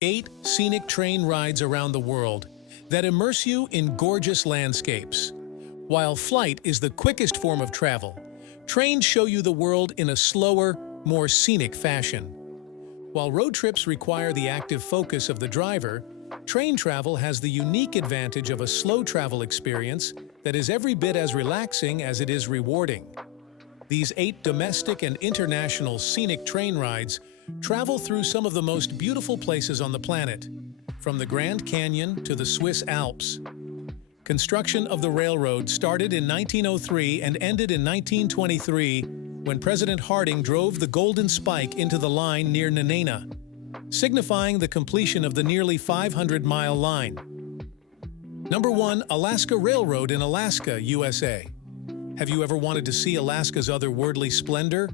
8 scenic train rides around the world that immerse you in gorgeous landscapes. While flight is the quickest form of travel, trains show you the world in a slower, more scenic fashion. While road trips require the active focus of the driver, train travel has the unique advantage of a slow travel experience that is every bit as relaxing as it is rewarding. These 8 domestic and international scenic train rides travel through some of the most beautiful places on the planet, from the Grand Canyon to the Swiss Alps. Construction of the railroad started in 1903 and ended in 1923 when President Harding drove the Golden Spike into the line near Nenana, signifying the completion of the nearly 500-mile line. Number 1. Alaska Railroad in Alaska, USA. Have you ever wanted to see Alaska's otherworldly splendor?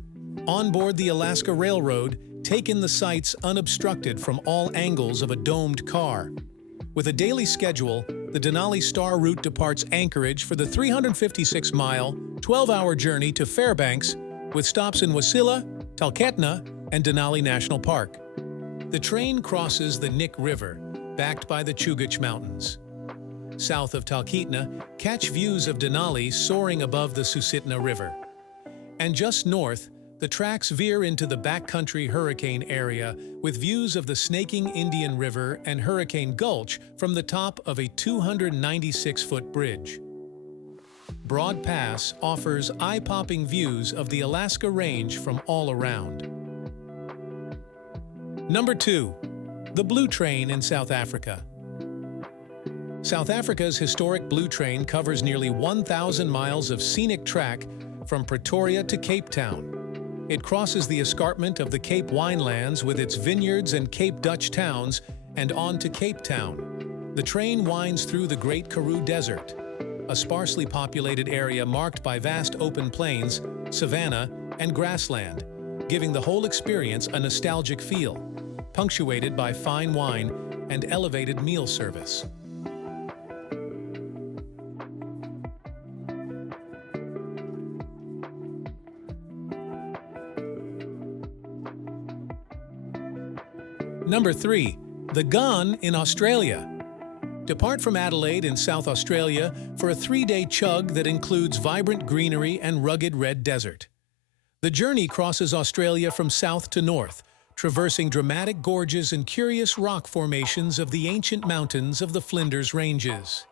On board the Alaska Railroad, take in the sights unobstructed from all angles of a domed car. With a daily schedule, the Denali Star route departs Anchorage for the 356-mile, 12-hour journey to Fairbanks, with stops in Wasilla, Talkeetna, and Denali National Park. The train crosses the Nick River, backed by the Chugach Mountains. South of Talkeetna, catch views of Denali soaring above the Susitna River. And just north, the tracks veer into the backcountry hurricane area with views of the snaking Indian River and Hurricane Gulch from the top of a 296-foot bridge. Broad Pass offers eye-popping views of the Alaska Range from all around. Number 2. The Blue Train in South Africa. South Africa's historic Blue Train covers nearly 1,000 miles of scenic track from Pretoria to Cape Town. It crosses the escarpment of the Cape Winelands with its vineyards and Cape Dutch towns and on to Cape Town. The train winds through the Great Karoo Desert, a sparsely populated area marked by vast open plains, savanna, and grassland, giving the whole experience a nostalgic feel, punctuated by fine wine and elevated meal service. Number 3. The Ghan in Australia. Depart from Adelaide in South Australia for a 3-day chug that includes vibrant greenery and rugged red desert. The journey crosses Australia from south to north, traversing dramatic gorges and curious rock formations of the ancient mountains of the Flinders Ranges.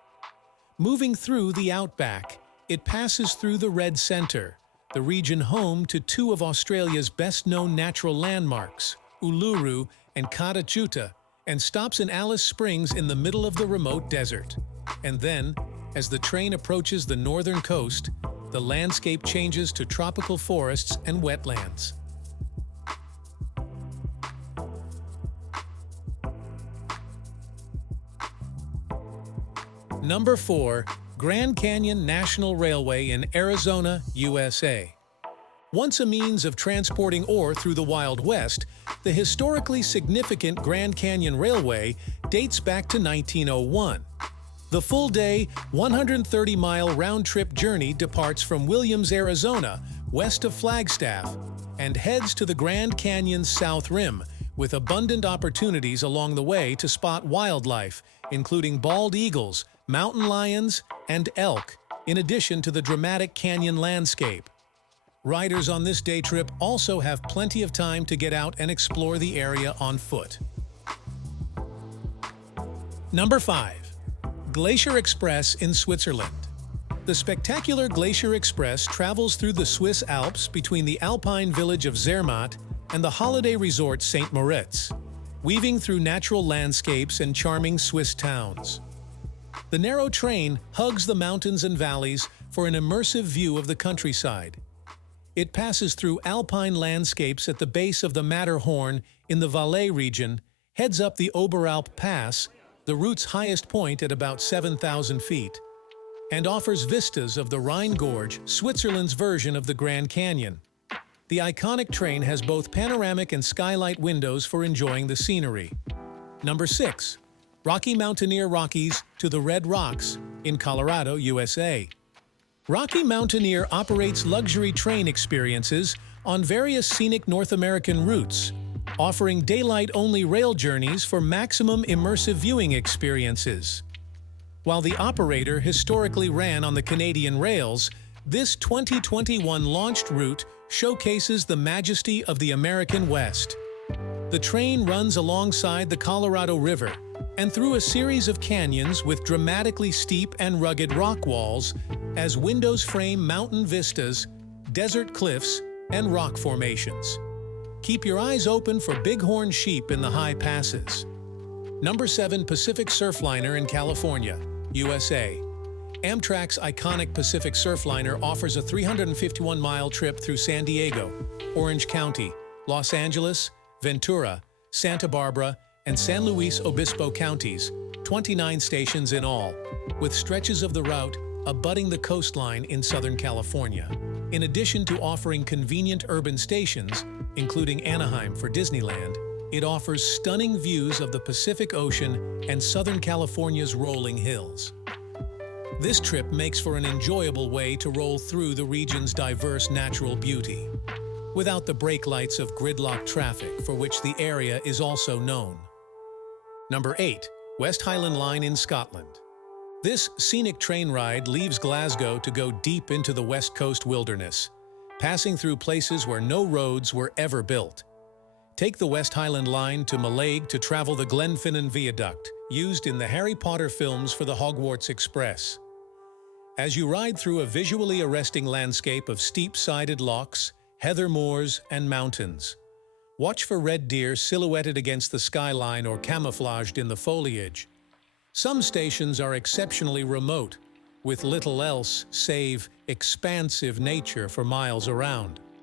Moving through the outback, it passes through the Red Centre, the region home to 2 of Australia's best-known natural landmarks, Uluru and Kata Tjuta, and stops in Alice Springs in the middle of the remote desert. And then, as the train approaches the northern coast, the landscape changes to tropical forests and wetlands. Number 4. Grand Canyon National Railway in Arizona, USA. Once a means of transporting ore through the Wild West, the historically significant Grand Canyon Railway dates back to 1901. The full-day, 130-mile round-trip journey departs from Williams, Arizona, west of Flagstaff, and heads to the Grand Canyon's south rim, with abundant opportunities along the way to spot wildlife, including bald eagles, mountain lions, and elk, in addition to the dramatic canyon landscape. Riders on this day trip also have plenty of time to get out and explore the area on foot. Number 5. Glacier Express in Switzerland. The spectacular Glacier Express travels through the Swiss Alps between the alpine village of Zermatt and the holiday resort St. Moritz, weaving through natural landscapes and charming Swiss towns. The narrow train hugs the mountains and valleys for an immersive view of the countryside. It passes through alpine landscapes at the base of the Matterhorn in the Valais region, heads up the Oberalp Pass, the route's highest point at about 7,000 feet, and offers vistas of the Rhine Gorge, Switzerland's version of the Grand Canyon. The iconic train has both panoramic and skylight windows for enjoying the scenery. Number 6. Rocky Mountaineer Rockies to the Red Rocks in Colorado, USA. Rocky Mountaineer operates luxury train experiences on various scenic North American routes, offering daylight-only rail journeys for maximum immersive viewing experiences. While the operator historically ran on the Canadian rails, this 2021 launched route showcases the majesty of the American West. The train runs alongside the Colorado River and through a series of canyons with dramatically steep and rugged rock walls as windows frame mountain vistas, desert cliffs, and rock formations. Keep your eyes open for bighorn sheep in the high passes. Number 7. Pacific Surfliner in California, USA. Amtrak's iconic Pacific Surfliner offers a 351-mile trip through San Diego, Orange County, Los Angeles, Ventura, Santa Barbara, and San Luis Obispo counties, 29 stations in all, with stretches of the route abutting the coastline in Southern California. In addition to offering convenient urban stations, including Anaheim for Disneyland, it offers stunning views of the Pacific Ocean and Southern California's rolling hills. This trip makes for an enjoyable way to roll through the region's diverse natural beauty, without the brake lights of gridlock traffic for which the area is also known. Number 8. West Highland Line in Scotland. This scenic train ride leaves Glasgow to go deep into the West Coast wilderness, passing through places where no roads were ever built. Take the West Highland Line to Mallaig to travel the Glenfinnan Viaduct, used in the Harry Potter films for the Hogwarts Express. As you ride through a visually arresting landscape of steep-sided lochs, heather moors, and mountains, watch for red deer silhouetted against the skyline or camouflaged in the foliage. Some stations are exceptionally remote, with little else save expansive nature for miles around.